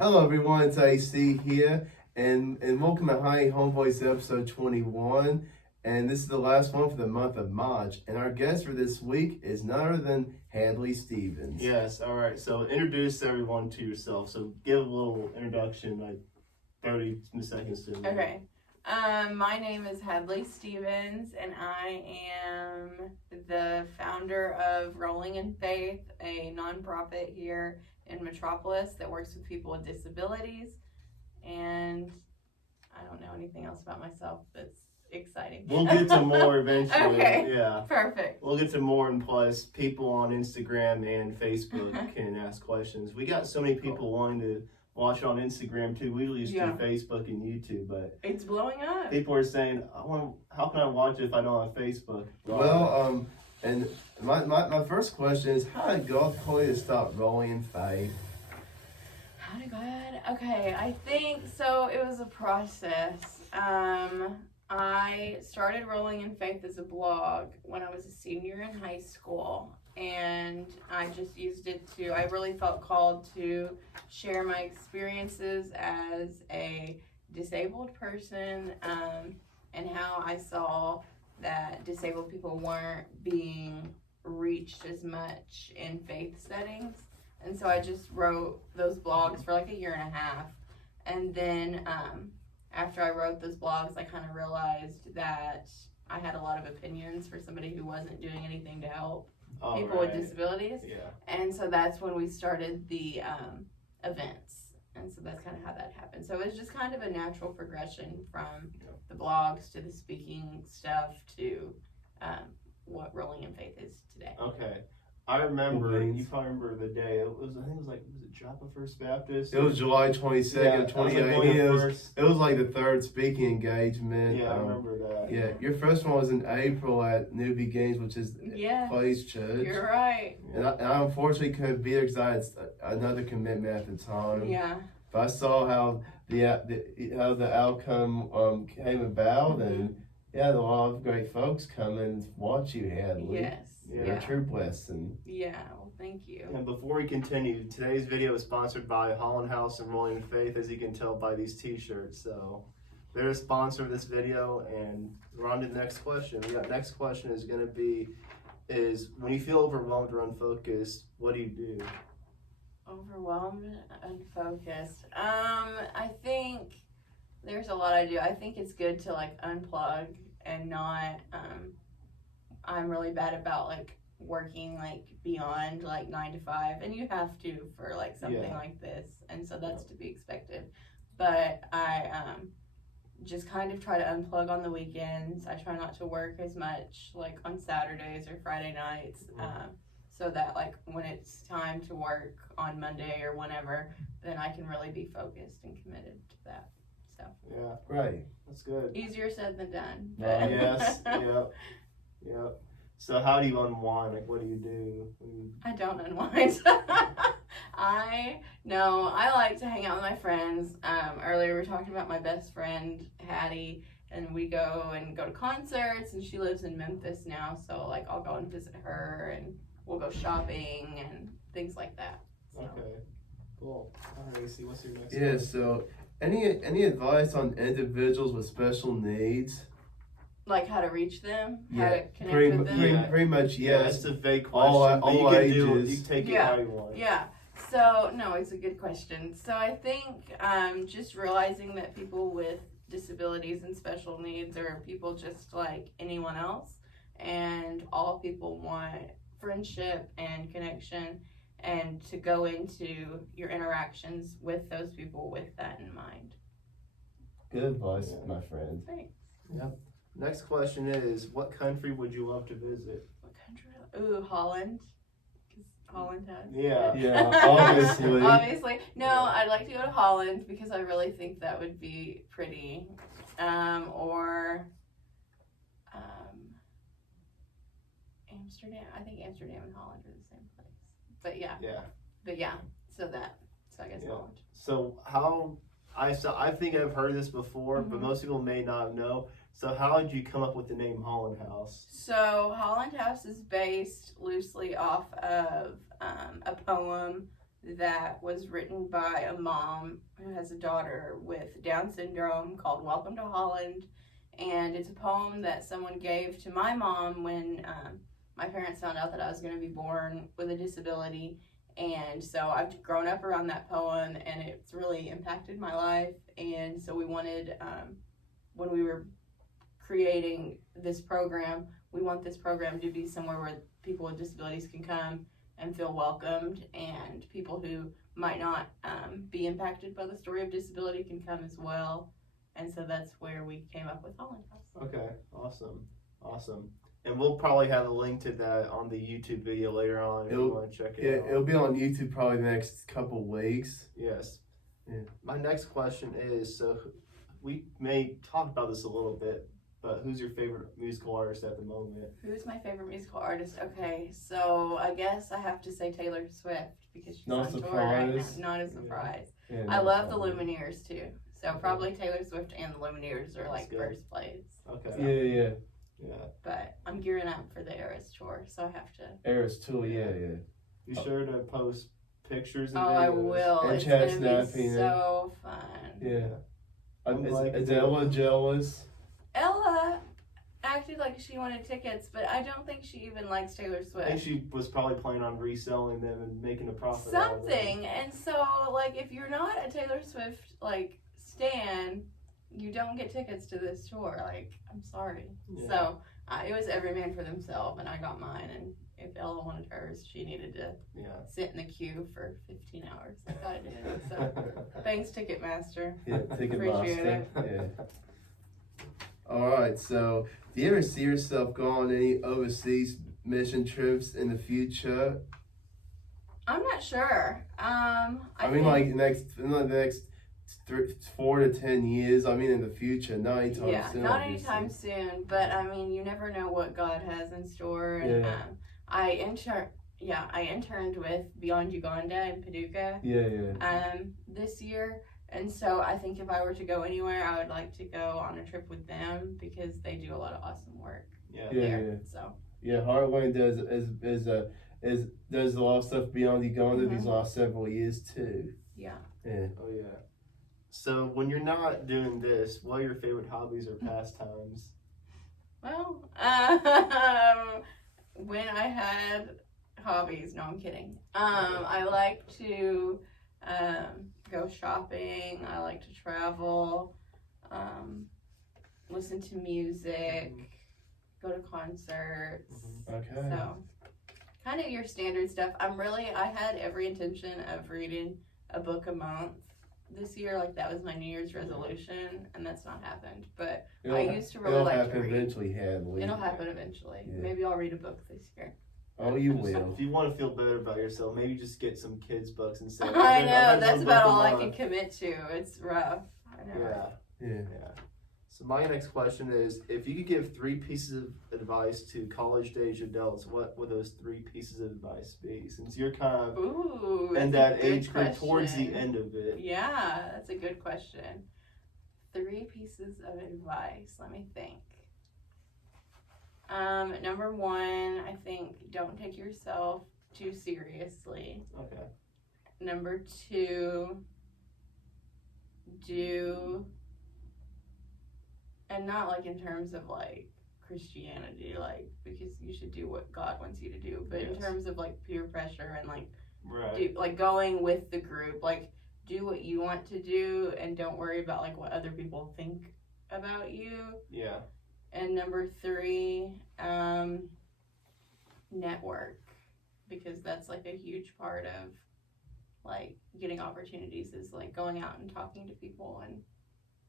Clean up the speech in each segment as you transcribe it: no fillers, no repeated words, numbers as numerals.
Hello everyone, it's AC here, and welcome to Honey Homeboys episode 21, and this is the last one for the month of March, and our guest for this week is none other than Hadley Stevens. Yes, alright, so introduce everyone to yourself, so give a little introduction, like 30 seconds to me. Okay. My name is Hadley Stevens, and I am the founder of Rolling in Faith, a nonprofit here in Metropolis that works with people with disabilities. And I don't know anything else about myself that's exciting. We'll get to more eventually. Okay. Yeah. Perfect. We'll get to more, and plus people on Instagram and Facebook can ask questions. We got so many people wanting to watch it on Instagram too. We usually just do Facebook and YouTube, but it's blowing up. people are saying, how can I watch it if I don't have Facebook? Well, and my first question is, how did God call you to start Rolling in Faith? How did God? Okay, I think so. It was a process. I started Rolling in Faith as a blog when I was a senior in high school, and I just used it to, I really felt called to share my experiences as a disabled person, and how I saw that disabled people weren't being reached as much in faith settings. And so I just wrote those blogs for like a year and a half. And then after I wrote those blogs, I kind of realized that I had a lot of opinions for somebody who wasn't doing anything to help people with disabilities. Yeah. And so that's when we started the events. And so that's kind of how that happened. So it was just kind of a natural progression from the blogs to the speaking stuff to what Rolling in Faith is today. Okay. I remember, you probably remember the day, was it Joppa First Baptist? It was July 22nd, 2018. It was like the third speaking engagement. Yeah, I remember that. Yeah, your first one was in April at New Beginnings, which is Clay's church. You're right. And I unfortunately couldn't be there because I had another commitment at the time. Yeah. But I saw how the outcome came about, and a lot of great folks come and watch you, Hadley. Yes. You're a true blessing. Yeah, well, thank you. And before we continue, today's video is sponsored by Holland House and Rolling in Faith, as you can tell by these t-shirts. So they're a sponsor of this video, and we're on to the next question. Next question is going to be, when you feel overwhelmed or unfocused, what do you do? Overwhelmed and unfocused. I think there's a lot I do. I think it's good to like unplug and not, I'm really bad about like working like beyond like 9 to 5, and you have to for like something like this, and so that's to be expected. But I just kind of try to unplug on the weekends. I try not to work as much like on Saturdays or Friday nights, so that like when it's time to work on Monday or whenever, then I can really be focused and committed to that. So Yeah, Right. that's good. easier said than done. Yes, yep. So how do you unwind? Like, what do you do? I don't unwind. I like to hang out with my friends. Earlier we were talking about my best friend Hadley, and we go to concerts, and she lives in Memphis now, so like I'll go and visit her, and we'll go shopping and things like that. So. Okay, cool. All right, AC, what's your next Yeah, one? so any advice on individuals with special needs? Like how to reach them, how Yeah, to connect with them. pretty much, yes. That's a vague question, All but you can do it. ages. You take it how you want. Yeah. So, no, it's a good question. So I think just realizing that people with disabilities and special needs are people just like anyone else, and all people want friendship and connection, and to go into your interactions with those people with that in mind. Good advice, my friend. Thanks. Yep. Next question is, what country would you love to visit? What country? Ooh, Holland. Because Holland has. Yeah. Yeah, obviously. Obviously. No, I'd like to go to Holland because I really think that would be pretty. Or Amsterdam. I think Amsterdam and Holland are the same place. But yeah. So I guess Holland. So I think I've heard this before, but most people may not know. So how did you come up with the name Holland House? So Holland House is based loosely off of a poem that was written by a mom who has a daughter with Down syndrome called Welcome to Holland. And it's a poem that someone gave to my mom when my parents found out that I was going to be born with a disability. And so I've grown up around that poem, and it's really impacted my life. And so we wanted, when we were creating this program, we want this program to be somewhere where people with disabilities can come and feel welcomed, and people who might not be impacted by the story of disability can come as well. And so that's where we came up with Holland House. Okay, awesome. And we'll probably have a link to that on the YouTube video later on if you want to check it out. Yeah, it'll be on YouTube probably the next couple weeks. Yes. Yeah. My next question is, so we may talk about this a little bit, but who's your favorite musical artist at the moment? Who's my favorite musical artist? Okay, so I guess I have to say Taylor Swift because she's Not on tour right now. surprised. Not a surprise. Yeah, I love the surprised. Lumineers too. So probably Taylor Swift and the Lumineers are like good. first place. Okay. Yeah. But I'm gearing up for the Eras tour, so I have to. Eras too, yeah. Be sure to post pictures and Oh, videos. I will. And It's gonna be chestnut, so fun. Yeah. I'm like- Is Ella jealous? Ella acted like she wanted tickets, but I don't think she even likes Taylor I think Swift. she was probably planning on reselling them and making a profit. out of them. Something. And so, like, if you're not a Taylor Swift, like, stan, you don't get tickets to this tour. Like, I'm sorry. Yeah. So, it was every man for themselves, and I got mine. And if Ella wanted hers, she needed to sit in the queue for 15 hours. I gotta do it. So, thanks, Ticketmaster. Yeah, Appreciate Ticketmaster. it. Yeah. Alright, so do you ever see yourself go on any overseas mission trips in the future? I'm not sure. I mean, think, like in the next 4 to 10 years. I mean, in the future, not anytime yeah, soon. not obviously. anytime soon. But I mean, you never know what God has in store. And Yeah. I interned with Beyond Uganda in Paducah Yeah. this year. And so I think if I were to go anywhere, I would like to go on a trip with them because they do a lot of awesome work Yeah. there. So Yeah, Heartland does a lot of stuff beyond Uganda these Mhm. last several years too. yeah. Yeah. Oh yeah. So when you're not doing this, what are your favorite hobbies or pastimes? Well, when I had hobbies, no, I'm kidding. I like to go shopping. I like to travel, listen to music, go to concerts. Okay. So, kind of your standard stuff. I had every intention of reading a book a month this year. Like, that was my New Year's resolution, and that's not happened. But I used to really it'll like to happen read. eventually, Hadley. It'll happen eventually. Yeah. Maybe I'll read a book this year. Oh, you will. If you want to feel better about yourself, maybe just get some kids' books and say. I "I've know, read that's one about book a all I month." can commit to. It's rough. I know. Yeah. Yeah. Yeah. So my next question is, if you could give 3 pieces of advice to college-age adults, what would those 3 pieces of advice be? Since you're kind of Ooh, in that's that a good age group towards the question. end of it. Yeah, that's a good question. 3 pieces of advice. Let me think. Number 1, I think don't take yourself too seriously. Okay. Number 2, do, and not like in terms of like Christianity, like because you should do what God wants you to do, but in Yes. terms of like peer pressure and like Right. do, like going with the group, like do what you want to do and don't worry about like what other people think about you. Yeah. And number 3, network, because that's like a huge part of like getting opportunities is like going out and talking to people, and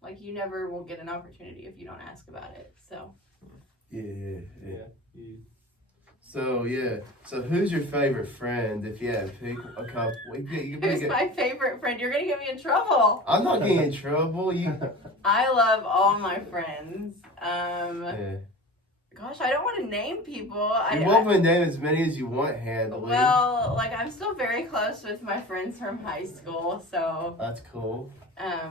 like you never will get an opportunity if you don't ask about it. So Yeah. You, So who's your favorite friend? If you had to pick a couple, who's my favorite friend? You're gonna get me in trouble. I'm not getting in trouble. You. I love all my friends. Yeah. Gosh, I don't want to name people. You're welcome to name as many as you want, Hadley. Well, like I'm still very close with my friends from high school, so That's cool.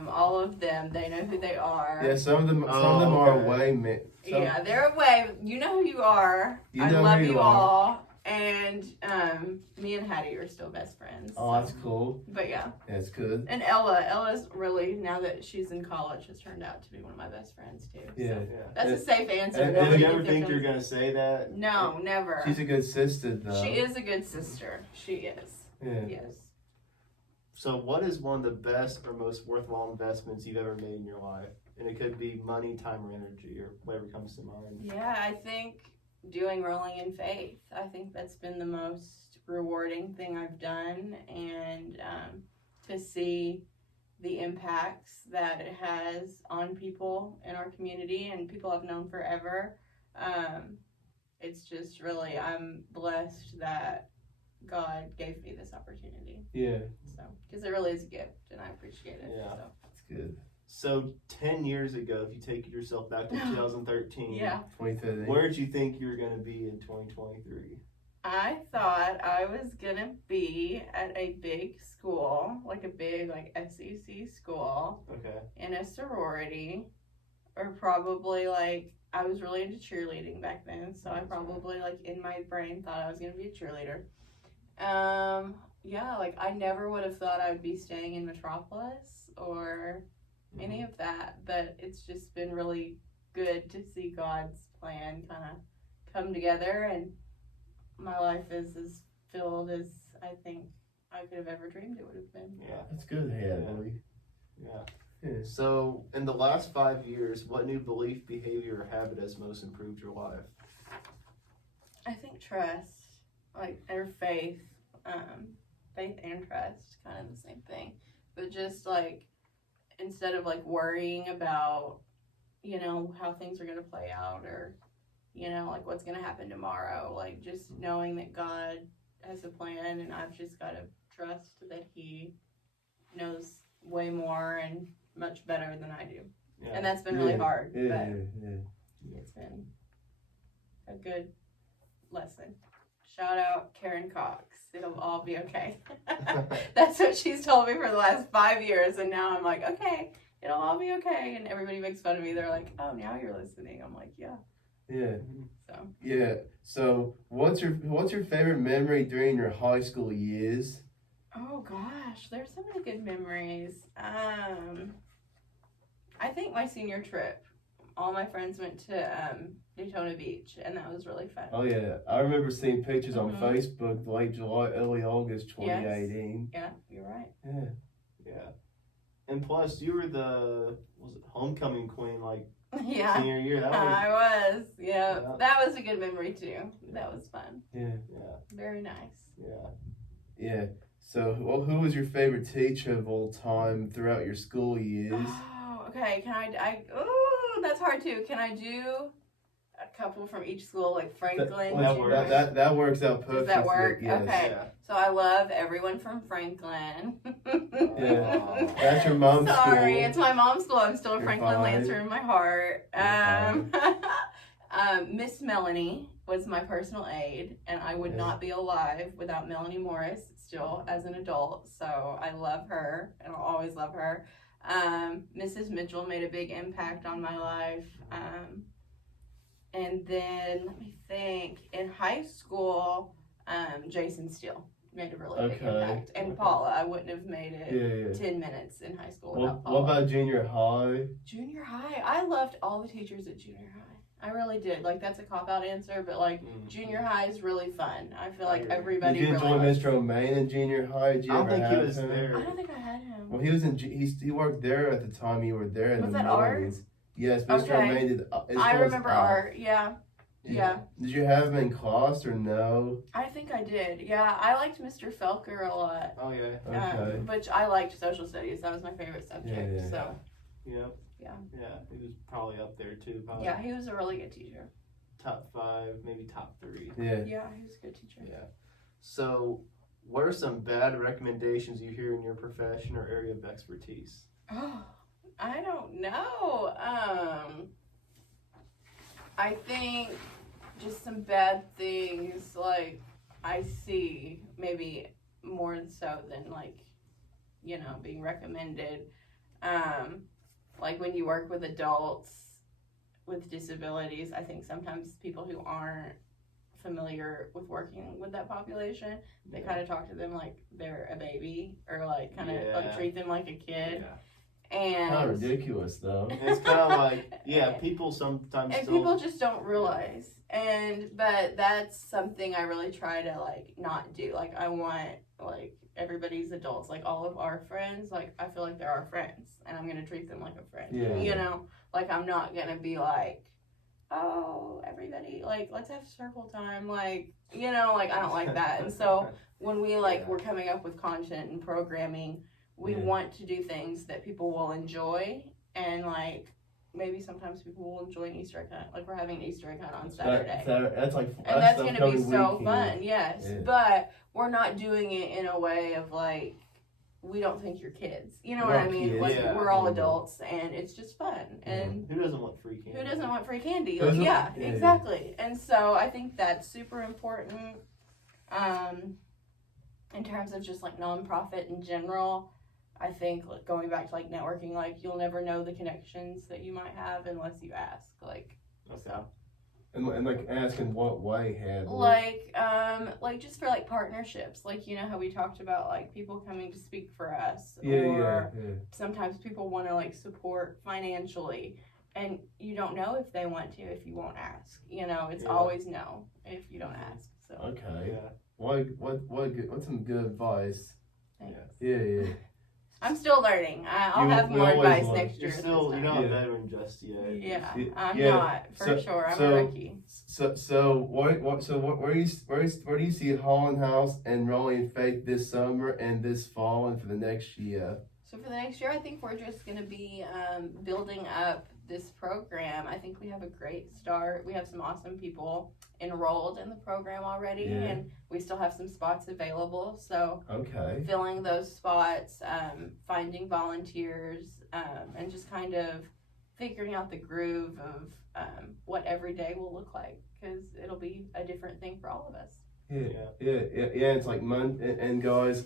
all of them, they know who they are. Yeah, some of them Oh, are okay. away, man. Yeah, they're away. You know who you are. You I know love who you you are. all. And me and Hattie are still best friends. Oh, that's cool. But yeah. That's good. And Ella's really, now that she's in college, has turned out to be one of my best friends too. Yeah. So that's a safe answer. and Did Nobody you ever can think difference- you're gonna say that? No, never. She's a good sister, though. She is a good sister. She is. Yeah. Yes. So, what is one of the best or most worthwhile investments you've ever made in your life? And it could be money, time, or energy, or whatever comes to mind. Yeah, I think doing Rolling in Faith. I think that's been the most rewarding thing I've done, and to see the impacts that it has on people in our community and people I've known forever. It's just really, I'm blessed that God gave me this opportunity. Yeah. So, because it really is a gift, and I appreciate it. Yeah. So. That's good. So, 10 years ago, if you take yourself back to 2013, Yeah. 2013. where did you think you were going to be in 2023? I thought I was gonna be at a big school, like a big SEC school, Okay. in a sorority, or probably I was really into cheerleading back then, so I probably in my brain thought I was gonna be a cheerleader. Yeah, I never would have thought I would be staying in Metropolis or any of that, but it's just been really good to see God's plan kind of come together, and my life is as filled as I think I could have ever dreamed it would have been. Yeah. That's good, Hadley. Yeah. Yeah. So, in the last 5 years, what new belief, behavior, or habit has most improved your life? I think trust, or faith, faith and trust, kind of the same thing, but just instead of worrying about, how things are going to play out, or, what's going to happen tomorrow, just knowing that God has a plan, and I've just got to trust that He knows way more and much better than I do. Yeah. And that's been really hard, Yeah, but yeah. it's been a good lesson. Shout out Karen Cox. It'll all be okay. That's what she's told me for the last 5 years, and now I'm like, okay, it'll all be okay. And everybody makes fun of me. They're like, oh, now you're listening. I'm like, yeah. Yeah. So. Yeah. So, what's your favorite memory during your high school years? Oh gosh, there's so many good memories. I think my senior trip. All my friends went to Daytona Beach, and that was really fun. Oh yeah, I remember seeing pictures on Mhm. Facebook, late July, early August, 2018. Yeah, you're right. Yeah. Yeah. And plus, you were the homecoming queen Yeah. senior year. That was I was. Yeah. Yeah. That was a good memory too. That was fun. Yeah. yeah, Very nice. yeah. Yeah. So, who was your favorite teacher of all time throughout your school years? Oh, okay. Can ooh, that's hard too. Can I do a couple from each school, like Franklin? that Junior? works. That works out perfectly. Does that work? Yes. Okay. Yeah. So I love everyone from Franklin. Yeah. That's your mom's Sorry, school. it's my mom's school. I'm still a You're Franklin fine. Lancer in my heart. You're Miss Melanie was my personal aide, and I would Yeah. not be alive without Melanie Morris still as an adult. So I love her, and I'll always love her. Mrs. Mitchell made a big impact on my life. And then, let me think, in high school, Jason Steele made a really big Okay. impact. And Paula, I wouldn't have made it Yeah. 10 minutes in high school without What Paula. about junior high? Junior high? I loved all the teachers at junior high. I really did. That's a cop-out answer, but junior high is really fun. I feel like I agree. everybody Did you really enjoy likes- Mr. O'Main in junior high? Did you I don't ever think he have was him? there. I don't think I had him. Well, he was in. He worked there at the time you were there. In Was the that art? mornings. Yes, Mr. Okay. O'Main did. I remember art. Yeah. Yeah. Did you have him in class or no? I think I did. Yeah, I liked Mr. Felker a lot. Oh yeah. Okay. Which I liked social studies. That was my favorite subject. Yeah. So, Yep. Yeah. Yeah. He was probably up there too. Probably yeah, he was a really good teacher. top 5, maybe top 3. Yeah. Yeah, he was a good teacher. Yeah. So, what are some bad recommendations you hear in your profession or area of expertise? Oh, I don't know. I think just some bad things I see maybe more so than being recommended. When you work with adults with disabilities, I think sometimes people who aren't familiar with working with that population, they kind of talk to them like they're a baby, or like kind of like treat them like a kid. And Kind of ridiculous though. It's kind of like, people sometimes people just don't realize. But that's something I really try to like not do. Like I want like everybody's adults, like all of our friends, like I feel like they're our friends, and I'm gonna treat them like a friend. Yeah. You know, like I'm not gonna be like, oh, everybody, like let's have circle time, like, you know, like I don't like that. And so when we like we're coming up with content and programming, we want to do things that people will enjoy, and like maybe sometimes people will enjoy an Easter egg hunt. Like we're having an Easter egg hunt on Saturday. That's going to be so fun, yes. Yeah. But we're not doing it in a way of like, we don't think you're kids. You know what I mean? Like we're all adults, and it's just fun. And who doesn't want free candy? Who doesn't want free candy? Like, exactly. And so I think that's super important in terms of just like nonprofit in general. I think like, going back to like networking, like you'll never know the connections that you might have unless you ask. Like, so. And like asking what way, Hadley? Like just for like partnerships, like you know how we talked about like people coming to speak for us, sometimes people want to like support financially, and you don't know if they want to if you won't ask. You know, it's always no if you don't ask. So okay, what's some good advice? Thanks. Yeah. I'm still learning. I'll have more advice next year. You're not a veteran just yet. Yeah, I'm not for sure. I'm a rookie. Where do you see Holland House and Rolling Faith this summer and this fall and for the next year? So for the next year, I think we're just going to be building up this program. I think we have a great start. We have some awesome people enrolled in the program already, and we still have some spots available. So filling those spots, finding volunteers, and just kind of figuring out the groove of what every day will look like, because it'll be a different thing for all of us. It's like and guys,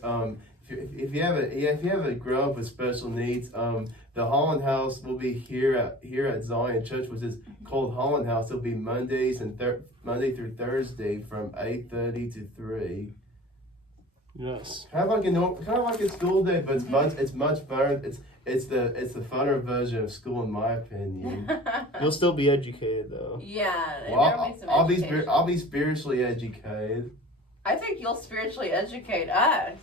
if you have a grown up with special needs, the Holland House will be here at Zion Church, which is called Holland House. It'll be Mondays and Monday through Thursday from 8:30 to 3. Yes. Kind of like a school day, but it's much better. It's the funner version of school, in my opinion. You'll still be educated though. Yeah. Well, I'll be spiritually educated. I think you'll spiritually educate us.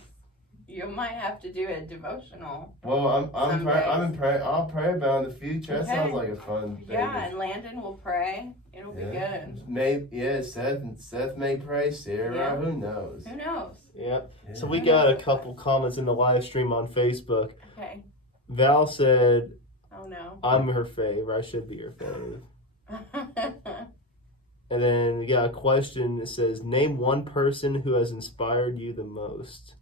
You might have to do a devotional. Well, I'll pray about it in the future. That sounds like a fun thing. Yeah, and Landon will pray. It'll be good. Seth may pray. Sarah, who knows? Who knows? Yep. So we got a couple comments in the live stream on Facebook. Okay. Val said, "Oh no, I'm her fave. I should be her fave." And then we got a question that says, "Name one person who has inspired you the most."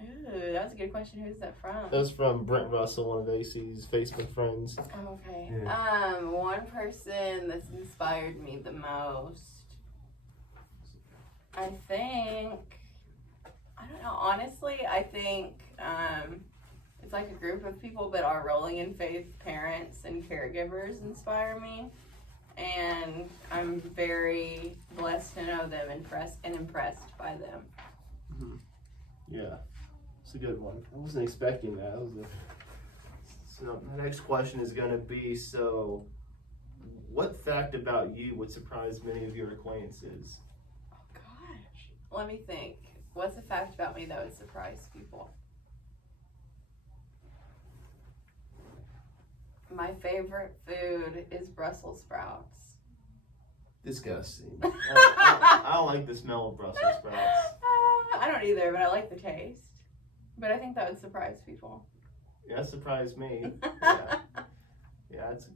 Ooh, that was a good question. Who's that from? That was from Brent Russell, one of AC's Facebook friends. Oh, okay. Yeah. One person that's inspired me the most. I think, I don't know. Honestly, I think it's like a group of people, but our Rolling in Faith parents and caregivers inspire me. And I'm very blessed to know them, impressed by them. Mm-hmm. Yeah. It's a good one. I wasn't expecting that. So my next question is going to be, so what fact about you would surprise many of your acquaintances? Oh, gosh. Let me think. What's a fact about me that would surprise people? My favorite food is Brussels sprouts. Disgusting. I don't like the smell of Brussels sprouts. I don't either, but I like the taste. But I think that would surprise people. Yeah, that surprised me. Yeah, it's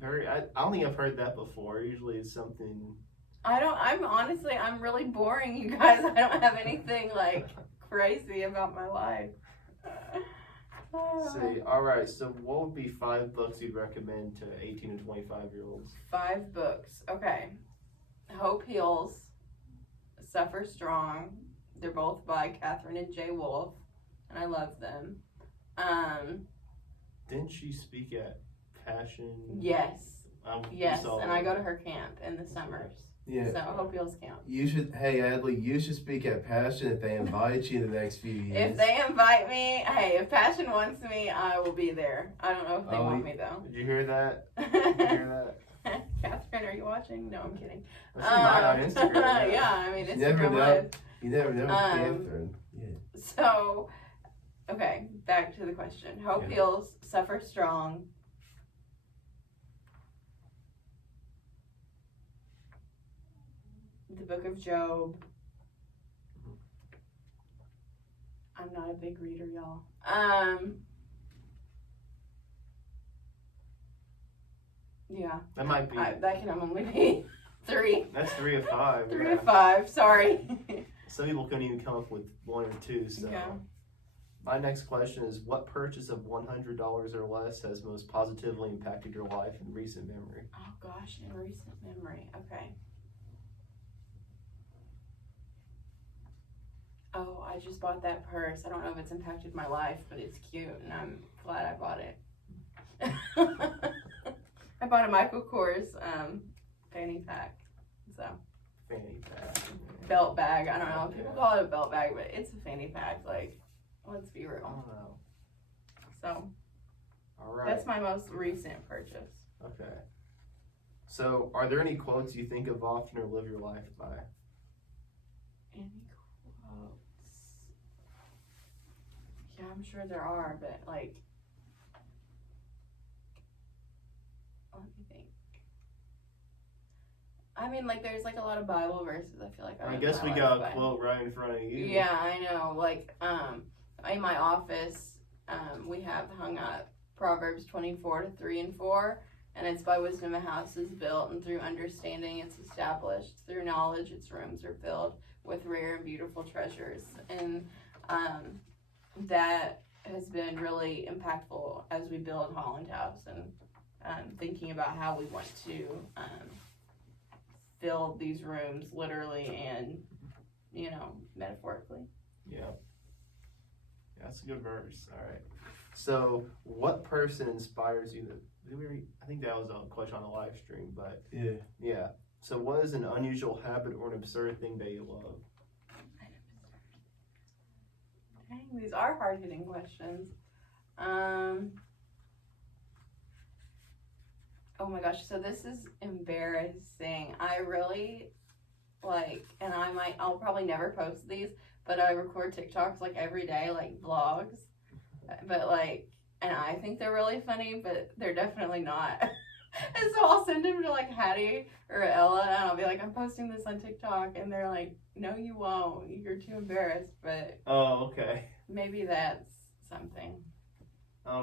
very. I don't think I've heard that before. Usually, it's something. I'm really boring, you guys. I don't have anything like crazy about my life. See, all right. So, what would be 5 books you'd recommend to 18 and 25-year-olds? 5 books. Okay. Hope Heals, Suffer Strong. They're both by Catherine and Jay Wolf, and I love them. Didn't she speak at Passion? Yes. Yes, and I go to her camp in the summers. Yeah. So I hope y'all's count. You should, hey Hadley, you should speak at Passion if they invite you in the next few years. If they invite me, hey, if Passion wants me, I will be there. I don't know if they want me though. Did you hear that? Did you hear that? Catherine, are you watching? No, I'm kidding. Let's see mine on Instagram. Yeah, I mean, You never Instagram know. Live. You never know, Catherine. Yeah. So, okay, back to the question. Hope Yeah. heals, suffer strong. The book of Job. I'm not a big reader, y'all. Yeah. That might be. That can only be 3. That's 3 of 5. 3 yeah. of 5. Sorry. Some people couldn't even come up with 1 or 2. So, Okay. my next question is: what purchase of $100 or less has most positively impacted your life in recent memory? Oh gosh, in recent memory. Okay. Oh, I just bought that purse. I don't know if it's impacted my life, but it's cute, and I'm glad I bought it. I bought a Michael Kors fanny pack, so Fanny pack. belt bag. I don't know. People call it a belt bag, but it's a fanny pack. Like, let's be I real. don't know. So All right. that's my most recent purchase. Okay. So, are there any quotes you think of often or live your life by? Any quotes? Yeah, I'm sure there are, but like, let me think. I mean, like, there's like a lot of Bible verses. I feel like I live guess my we life got by. a quote right in front of you. Yeah, I know. Like, in my office, we have hung up Proverbs 24:3-4, and it's by wisdom a house is built, and through understanding it's established. Through knowledge its rooms are filled with rare and beautiful treasures. And that has been really impactful as we build Holland House, and thinking about how we want to fill these rooms literally and, you know, metaphorically. Yeah. Yeah, that's a good verse. All right. So, what person inspires you? I think that was a question on the live stream, but Yeah. yeah. So, what is an unusual habit or an absurd thing that you love? Dang, these are hard-hitting questions. Oh my gosh, so this is embarrassing. I really and I'll probably never post these, but I record TikToks like every day, like vlogs. But and I think they're really funny, but they're definitely not. And so I'll send them to like Hattie or Ella, and I'll be like, I'm posting this on TikTok, and they're like, no, you won't. You're too embarrassed. But Oh, okay. maybe that's something.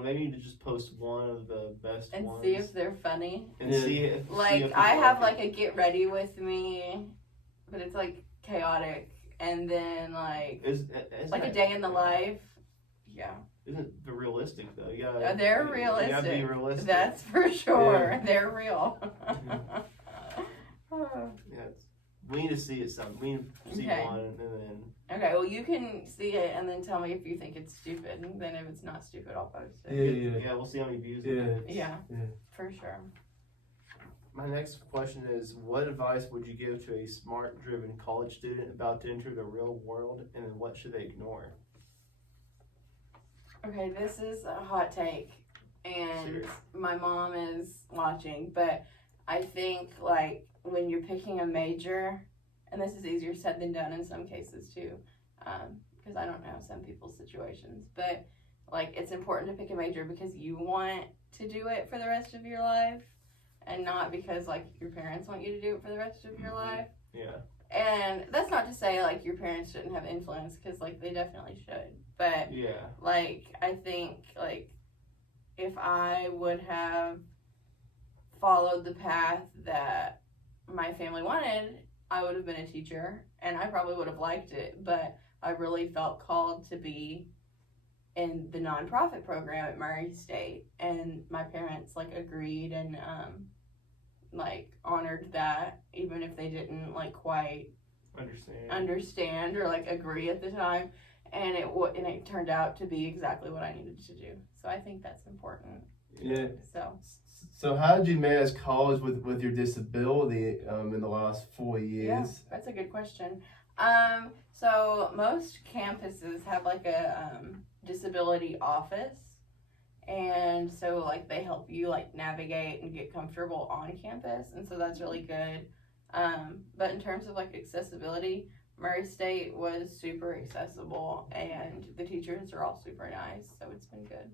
Maybe you need to just post one of the best And ones. see if they're funny. And Yeah. see if Like, people I have like like a get ready with me, but it's like chaotic. And then like Is a that- day in the life. Yeah. Isn't the realistic though? You gotta, They're You gotta be realistic. realistic. That's for sure. Yeah. They're real. Yeah, we need to see it. We need to see Okay. one, and then Okay, well, you can see it and then tell me if you think it's stupid. And then if it's not stupid, I'll post it. Yeah. we'll see how many views. Yeah. it gets. Yeah. Yeah. For sure. My next question is: what advice would you give to a smart-driven college student about to enter the real world, and then what should they ignore? Okay, this is a hot take, and Serious. my mom is watching, but I think like when you're picking a major, and this is easier said than done in some cases too, because I don't know some people's situations, but like it's important to pick a major because you want to do it for the rest of your life, and not because like your parents want you to do it for the rest of your life. Yeah. And that's not to say like your parents shouldn't have influence, because like they definitely should, but Yeah. like I think like if I would have followed the path that my family wanted, I would have been a teacher, and I probably would have liked it, but I really felt called to be in the nonprofit program at Murray State, and my parents like agreed and like honored that, even if they didn't like quite Understand. understand or like agree at the time. and it turned out to be exactly what I needed to do. So I think that's important. Yeah. So So how did you manage college with your disability in the last 4 years? yeah, that's a good question. So most campuses have like a disability office, and so like they help you like navigate and get comfortable on campus, and so that's really good. But in terms of like accessibility, Murray State was super accessible, and the teachers are all super nice, so it's been good.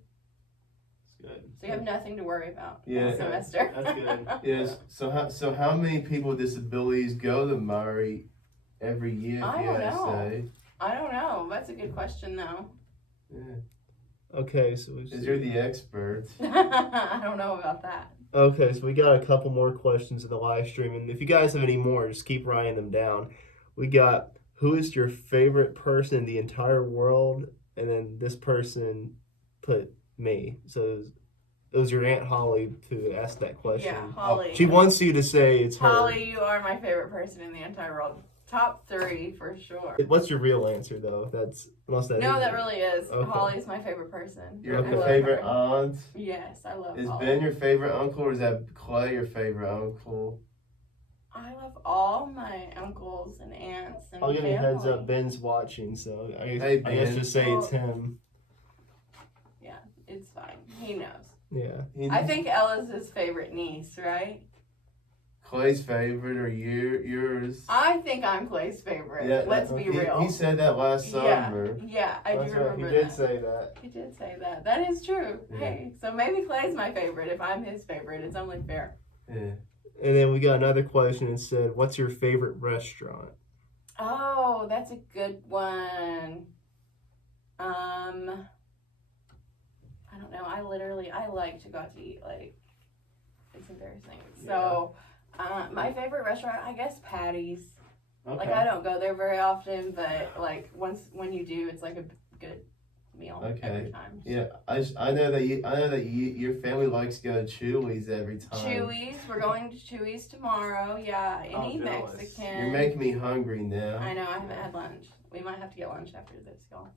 It's good. So you have nothing to worry about Yeah. this semester. That's good. Yes. So how many people with disabilities go to Murray every year? I If you don't had to know. say? I don't know. That's a good question, though. Yeah. Okay, so Because you're the expert. I don't know about that. Okay, so we got a couple more questions in the live stream, and if you guys have any more, just keep writing them down. We got, who is your favorite person in the entire world? And then this person put me. So it was your Aunt Holly who asked that question. Yeah, Holly. She wants you to say it's her. Holly, you are my favorite person in the entire world. Top 3 for sure. What's your real answer, though? Unless that No, is that it. really is. Okay. Holly's my favorite person. Your I love favorite her. aunt? Yes, I love Is Holly. Ben your favorite uncle, or is that Clay your favorite uncle? I love all my uncles and aunts and I'll give you a heads family. up. Ben's watching, so I Hey, guess Ben. just say it's him. It's fine. He knows. Yeah. I think Ella's his favorite niece, right? Clay's favorite or yours? I think I'm Clay's favorite. Let's be real. He said that last summer. Yeah, I That's do right. remember He did that. say that. He did say that. That is true. Yeah. Hey, so maybe Clay's my favorite. If I'm his favorite, it's only fair. Yeah. And then we got another question that said, what's your favorite restaurant? Oh, that's a good one. I don't know. I like to go out to eat. Like, it's embarrassing. So, my favorite restaurant, I guess, Patty's. Okay. Like, I don't go there very often, but like when you do, it's like a good meal every time. Yeah, I know that your family likes to go to Chewy's every time. Chewy's. We're going to Chewy's tomorrow. Yeah, any jealous. Mexican. You're making me hungry now. I know. I haven't had lunch. We might have to get lunch after this, y'all.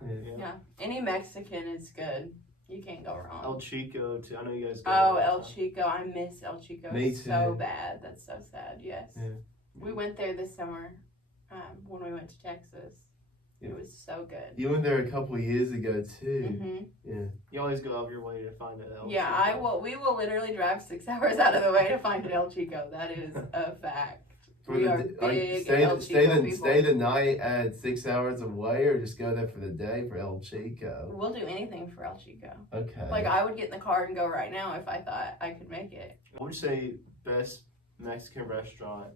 Yeah. Yeah, any Mexican is good. You can't go wrong. El Chico, too. I know you guys go. Oh, all the El time. Chico. I miss El Chico Me so too. bad. That's so sad. Yes. Yeah. We went there this summer when we went to Texas. Yeah. It was so good. You went there a couple of years ago too. Hmm. Yeah. You always go out of your way to find an El Yeah, Chico. I will. We will literally drive 6 hours out of the way to find an El Chico. That is a fact. We are big El Chico people. Stay the night at 6 hours away, or just go there for the day for El Chico. We'll do anything for El Chico. Okay. Like, I would get in the car and go right now if I thought I could make it. What would you say best Mexican restaurant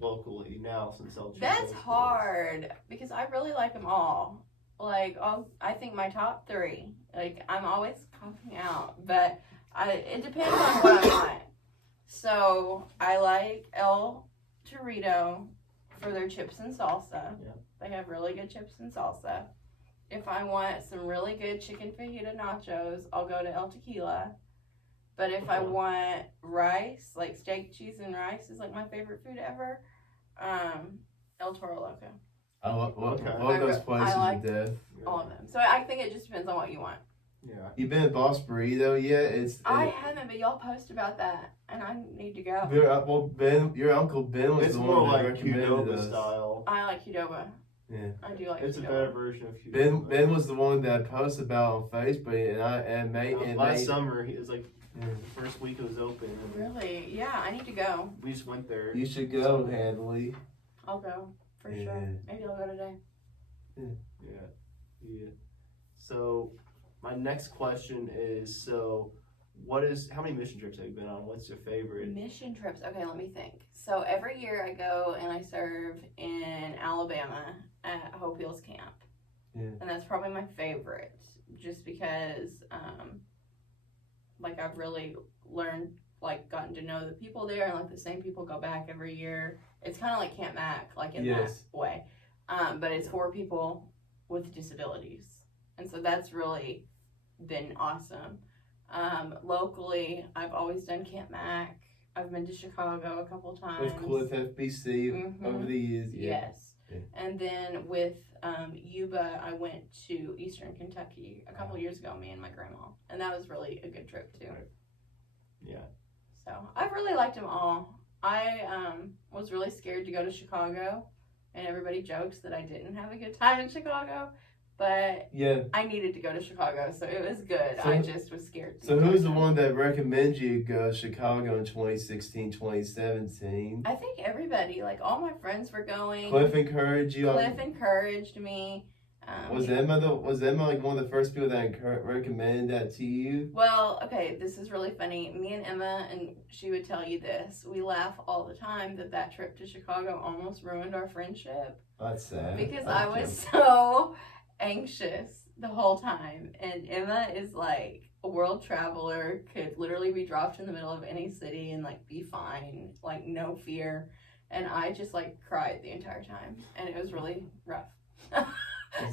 locally now since El Chico? That's hard because I really like them all. Like, I think my top 3. Like, I'm always counting out, but it depends on what I want. So I like El Torito for their chips and salsa. Yeah. They have really good chips and salsa. If I want some really good chicken fajita nachos, I'll go to El Tequila. But if I want rice, like steak, cheese, and rice is like my favorite food ever, El Toro Loco. I love Okay. those places I like to death. All of them. So I think it just depends on what you want. Yeah. You been at Boss Burrito yet? I haven't, but y'all post about that, and I need to go. Well, Ben, your uncle Ben was It's the more one that like recommended Qdoba us. style. I like Qdoba. Yeah. I do like It's a Qdoba. better version of Qdoba. Ben was the one that posted about on Facebook, and Last summer, it was like Yeah. the first week it was open. And Really? Yeah, I need to go. we just went there. You should go, Hadley. I'll go for Yeah. sure. Maybe I'll go today. Yeah. So, my next question is: how many mission trips have you been on? What's your favorite? Mission trips. Okay, let me think. So every year I go and I serve in Alabama at Hope Hills Camp. Yeah. And that's probably my favorite just because like I've really learned, like gotten to know the people there, and like the same people go back every year. It's kind of like Camp Mac, like in Yes. that way. But it's for people with disabilities. And so that's really been awesome. Locally, I've always done Camp Mac. I've been to Chicago a couple times. With Cliff FBC Mhm. over the years. Yeah. Yes. Yeah. And then with Yuba, I went to Eastern Kentucky a couple years ago, me and my grandma. And that was really a good trip, too. Right. Yeah. So I've really liked them all. I was really scared to go to Chicago, and everybody jokes that I didn't have a good time in Chicago, but Yeah. I needed to go to Chicago, so it was good. So- I just was scared. So who's the one that recommends you go to Chicago in 2016, 2017? I think everybody, like all my friends were going. Cliff encouraged you. Cliff encouraged me. Was Emma like one of the first people that recommended that to you? Well, okay, this is really funny. Me and Emma, and she would tell you this, we laugh all the time that trip to Chicago almost ruined our friendship. That's sad. Because I was so anxious the whole time. And Emma is like a world traveler, could literally be dropped in the middle of any city and like be fine, like no fear. And I just like cried the entire time. And it was really rough.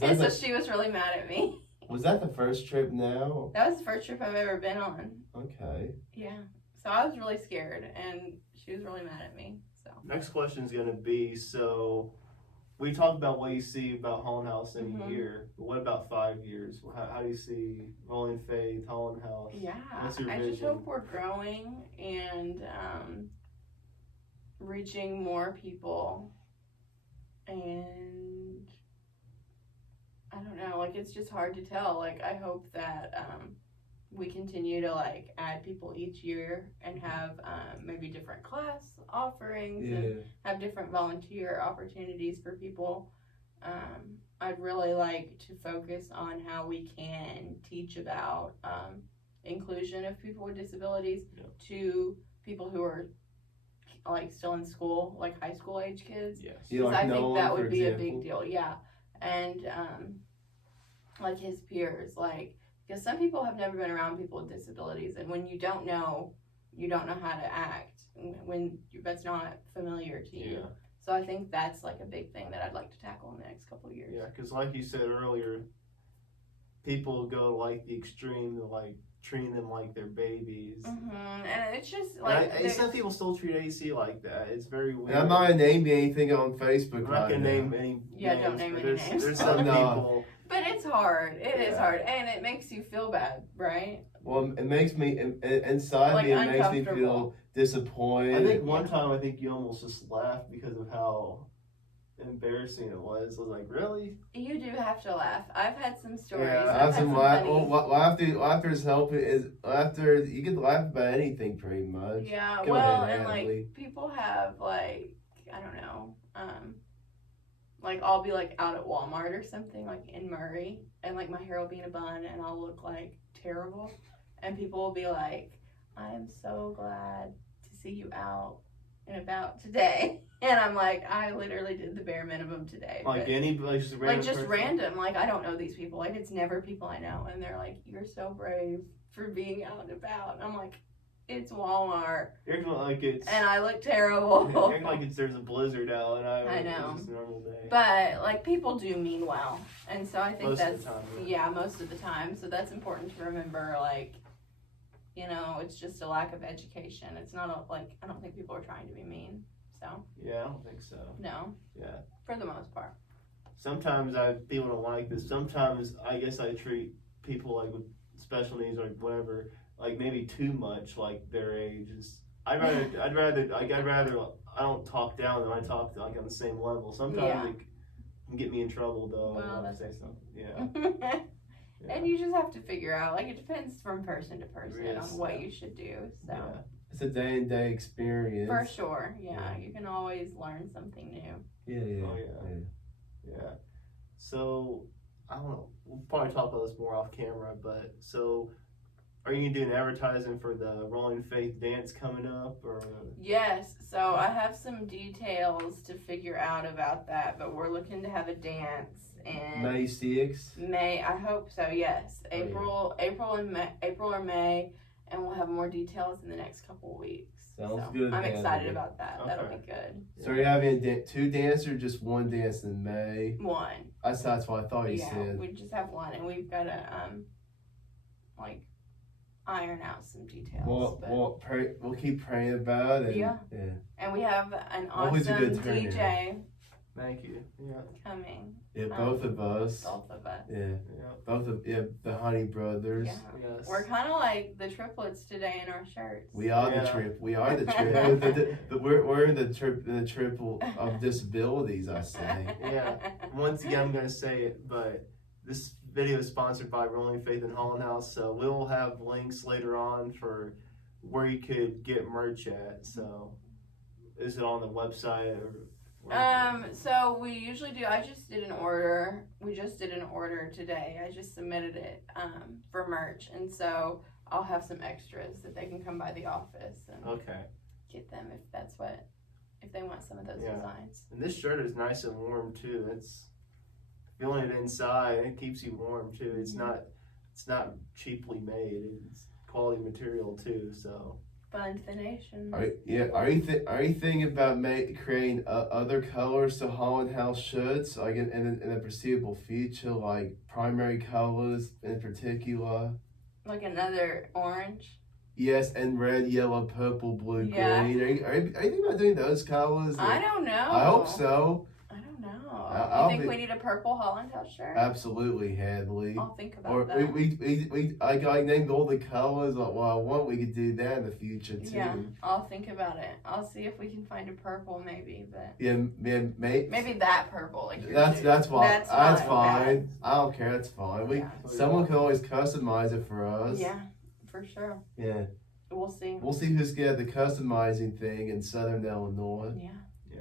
And so she was really mad at me. Was that the first trip now? That was the first trip I've ever been on. Okay. Yeah. So I was really scared and she was really mad at me. So Next question is going to be, so we talked about what you see about Holland House in a year, but what about 5 years? How do you see Rolling Faith, Holland House? yeah, What's your I just vision? hope we're growing and reaching more people. And I don't know, like it's just hard to tell. Like I hope that we continue to like add people each year and have maybe different class offerings and have different volunteer opportunities for people. I'd really like to focus on how we can teach about inclusion of people with disabilities to people who are like still in school, like high school age kids. Yes. You I think Nolan, that for would be a example? big deal, yeah. And like his peers, like because some people have never been around people with disabilities, and when you don't know how to act when that's not familiar to you. Yeah. So I think that's like a big thing that I'd like to tackle in the next couple of years. Yeah, because like you said earlier, people go like the extreme to like treating them like they're babies. And it's just And like some people still treat AC like that. It's very weird. And I'm not gonna name anything on Facebook. I'm not gonna right name now. any Yeah, names. don't name but any there's, names. There's some No. people. but it's hard. It is Yeah. hard, and it makes you feel bad, right? Well, it makes me inside Like me. It makes me uncomfortable. feel disappointed. I think one time you almost just laughed because of how embarrassing it was. I was like, really? You do have to laugh. I've had some stories. Yeah, I've I have had some some laugh. funny- Laughter is helping. Laughter. You can laugh about anything pretty much. Yeah, Go well, ahead, and Hadley. like people have like I don't know, like I'll be like out at Walmart or something like in Murray, and like my hair will be in a bun, and I'll look like terrible, and people will be like, "I am so glad to see you out and about today," and I'm like, "I literally did the bare minimum today." Like but- anybody, just random like just person? random, like I don't know these people, like it's never people I know, and they're like, "You're so brave for being out and about," and I'm like, "It's Walmart You're acting like it's. and I look terrible." You're acting like there's a blizzard out, and I know. It's just a normal day. But like people do mean well, and so I think Most of that's the time, yeah, most of the time. So that's important to remember. Like, you know, it's just a lack of education. It's not like I don't think people are trying to be mean. So Yeah, I don't think so. no, Yeah. for the most part. Sometimes people don't like this. Sometimes I guess I treat people like with special needs or whatever, like maybe too much like their age. I'd rather I don't talk down than I talk like on the same level. Sometimes Yeah. it can get me in trouble though. Well, when I that's say something. Yeah. And you just have to figure out. Like it depends from person to person Yes, on what yeah. you should do. So. Yeah. It's a day-to-day experience. For sure, yeah. Yeah. You can always learn something new. Yeah. Oh, yeah. Yeah. So I don't know. We'll probably talk about this more off camera, but so are you gonna do an advertising for the Rolling Faith dance coming up, or? Yes, so I have some details to figure out about that, but we're looking to have a dance in May 6th. May. I hope so. Yes, Oh, yeah. April or May, and we'll have more details in the next couple of weeks. Sounds so good, I'm excited Hadley. about that. That'll Okay. be good. So are you having two dances or just one dance in May? One. That's what I thought you Yeah, said. we just have one, and we've got to like iron out some details. but- We'll keep praying about it. Yeah. And we have an Always a awesome good turnout. DJ Thank you. Yeah. coming. Yeah, both of us. Both of us. Yeah, Yeah. both of the Honey Brothers. Yeah. Yes. We're kind of like the triplets today in our shirts. We are the Yeah. trip. We are the trip. We're in the triple of disabilities. I say. Yeah. Once again, I'm going to say it, but this video is sponsored by Rolling Faith and Holland House, so we'll have links later on for where you could get merch at. So, is it on the website or? So we usually do. I just did an order. We just did an order today. I just submitted it for merch, and so I'll have some extras that they can come by the office and Okay. get them if they want some of those Yeah. designs. And this shirt is nice and warm too. It's feeling it inside. It keeps you warm too. It's not cheaply made. It's quality material too. So. Fund the nation. Are you thinking about creating other colors to Holland House shirts, like in the foreseeable future, like primary colors in particular? Like another orange. Yes, and red, yellow, purple, blue, Yeah. green. Are you thinking about doing those colors? I don't know. I hope so. I don't know. I'll You think be- we need a purple Holland House shirt? Absolutely, Hadley. I'll think about Or that. I named all the colors. Like, well, I want we could do that in the future too. Yeah, I'll think about it. I'll see if we can find a purple maybe, but Yeah, maybe that purple. Like yours That's is. fine. That's That's fine. fine. I don't care. That's fine. Yeah. Someone can always customize it for us. Yeah, for sure. Yeah. We'll see. We'll see who's good at the customizing thing in Southern Illinois. Yeah. Yeah.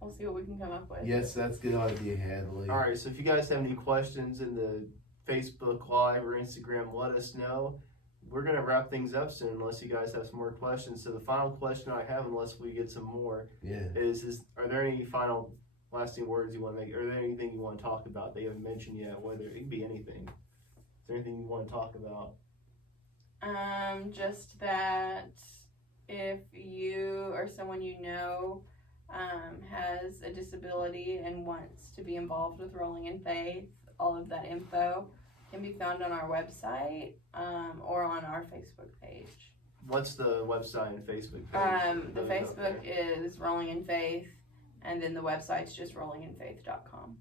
We'll see what we can come up with. Yes, that's a good idea, Hadley. All right. So if you guys have any questions in the Facebook Live or Instagram, let us know. We're gonna wrap things up soon, unless you guys have some more questions. So the final question I have, unless we get some more, Yeah. is are there any final lasting words you want to make? Are there anything you want to talk about that you haven't mentioned yet? Whether it can be anything. Is there anything you want to talk about? Just that if you or someone you know has a disability and wants to be involved with Rolling in Faith, all of that info can be found on our website or on our Facebook page. What's the website and Facebook page? The Facebook is Rolling in Faith, and then the website's just rollinginfaith.com.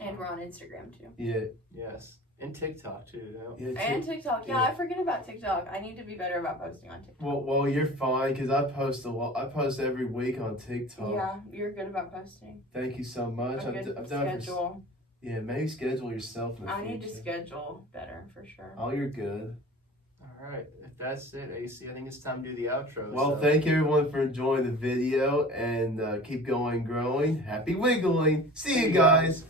And we're on Instagram too. Yeah. Yes. And TikTok too. Yeah. And TikTok. Yeah, I forget about TikTok. I need to be better about posting on TikTok. Well, you're fine because I post a lot. I post every week on TikTok. Yeah, you're good about posting. Thank you so much. A good I've done it for, schedule. yeah, maybe schedule yourself in the I future. need to schedule better for sure. Oh, you're good. All right. If that's it, AC, I think it's time to do the outro. Well, so. thank you everyone for enjoying the video and keep going growing. Happy wiggling. See you guys.